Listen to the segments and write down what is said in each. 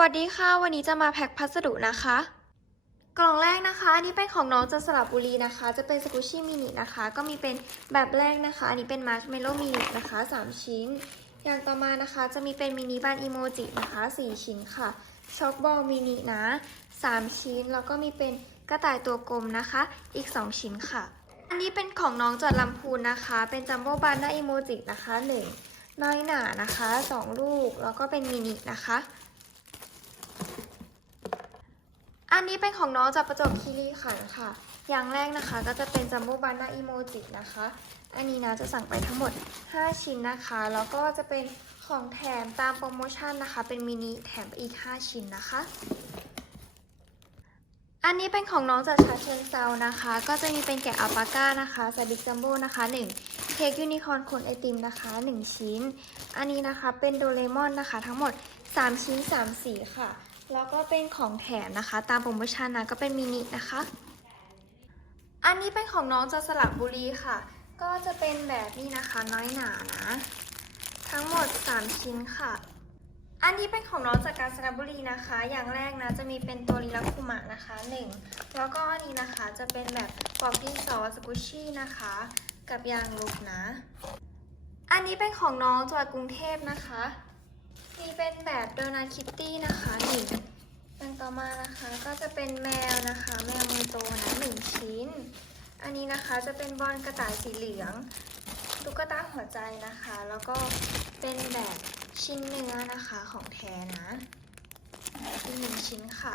วัสดีค่ะ วันนี้จะมาแพ็คพัสดุนะคะ กล่องแรกนะคะอันนี้เป็นของน้องจากสระบุรีนะคะ จะเป็นสกูชี่มินินะคะ ก็มีเป็นแบบแรกนะคะ อันนี้เป็นมาร์ชเมลโล่มินินะคะ 3 ชิ้น อย่างต่อมานะคะ จะมีเป็นมินิบานอีโมจินะคะ 4 ชิ้นค่ะช็อกบอลมินินะ 3 ชิ้น แล้วก็มีเป็นกระต่ายตัวกลมนะคะ อีก 2 ชิ้นค่ะ อันนี้เป็นของน้องจากลำพูนนะคะ เป็นจัมโบ้บานด้าอีโมจินะคะ 1 น้อยหนานะคะ 2 ลูก แล้วก็เป็นมินินะคะ อันนี้เป็นของน้องจากประจวบคีรีขันธ์ค่ะ อย่างแรกนะคะก็จะเป็นจัมโบ้บานาอีโมจินะคะ อันนี้นะจะสั่งไปทั้งหมด 5 ชิ้นนะคะ แล้วก็จะเป็นของแถมตามโปรโมชั่นนะคะ เป็นมินิแถมไปอีก 5 ชิ้นนะคะ อันนี้เป็นของน้องจากชาเชิงเซานะคะ ก็จะมีเป็นแกะอัลปาก้านะคะสบิกจัมโบ้นะคะ 1 เค้กยูนิคอร์นคนไอติมนะคะ 1 ชิ้น อันนี้นะคะเป็นโดเรมอนนะคะ ทั้งหมด 3 ชิ้น 3 สีค่ะ แล้วก็เป็นของแถมนะคะ ตามโปรโมชั่นนะก็เป็นมินินะคะ อันนี้เป็นของน้องจากสระบุรีค่ะ ก็จะเป็นแบบนี้นะคะน้อยหนานะ ทั้งหมด 3 ชิ้นค่ะ อันนี้เป็นของน้องจากกาญจนบุรีนะคะ อย่างแรกนะจะมีเป็นตัวลิลักคุมะนะคะ 1 แล้วก็อันนี้นะคะจะเป็นแบบปอกดินสอสกุชชี่นะคะ กับยางลบนะ อันนี้เป็นของน้องจากกรุงเทพนะคะ มีเป็นแบบโดนัทคิตตี้นะคะหนึ่งอย่างต่อมานะคะก็จะเป็นแมวนะคะ แมวมือโตนะหนึ่งชิ้น อันนี้นะคะจะเป็นบอลกระต่ายสีเหลืองตุ๊กตาหัวใจนะคะ แล้วก็เป็นแบบชิ้นเนื้อนะคะของแท้นะอีกหนึ่งชิ้นค่ะ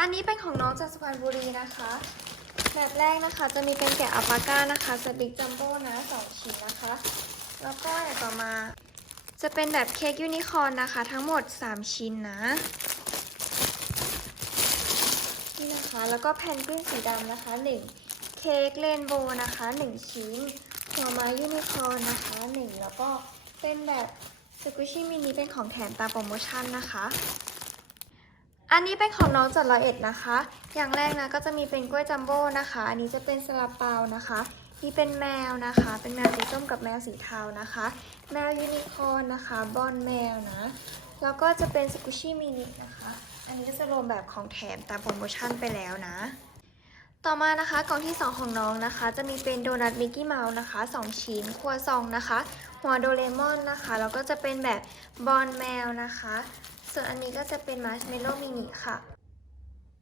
อันนี้เป็นของน้องจากสุพรรณบุรีนะคะ แบบแรกนะคะจะมีเป็นแกะอัลปาก้านะคะสบิ๊กจัมโบ้นะสองชิ้นนะคะ แล้วก็อย่างต่อมา จะเป็นแบบเค้กยูนิคอร์นนะคะ ทั้งหมด 3 ชิ้นนะ นี่นะคะ แล้วก็แพนกวินสีดำนะคะ 1 เค้กเรนโบว์นะคะ 1 ชิ้นหัวไม้ยูนิคอร์นนะคะ 1 แล้วก็เป็นแบบสกุชี่มินิเป็นของแถมตามโปรโมชั่นนะคะ อันนี้เป็นของน้องจากร้อยเอ็ดนะคะ อย่างแรกนะก็จะมีเป็นกล้วยจัมโบ้นะคะ อันนี้จะเป็นซาลาเปานะคะ นี่เป็นแมวนะคะ เป็นแมวสีส้มกับแมวสีเทานะคะ แมวยูนิคอร์นนะคะ บอลแมวนะ แล้วก็จะเป็นสกุชี่มินินะคะ อันนี้ก็จะรวมแบบของแถมตามโปรโมชั่นไปแล้วนะ ต่อมานะคะกล่องที่ 2 ของน้องนะคะ จะมีเป็นโดนัทมิกกี้เมาส์นะคะ 2 ชิ้น ครัวซองนะคะ หัวโดเรมอนนะคะ แล้วก็จะเป็นแบบบอลแมวนะคะ ส่วนอันนี้ก็จะเป็นมาร์ชเมลโล่มินิค่ะ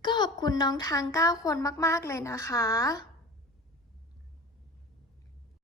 ก็ขอบคุณน้องทาง 9 คนมาก ๆ เลยนะคะ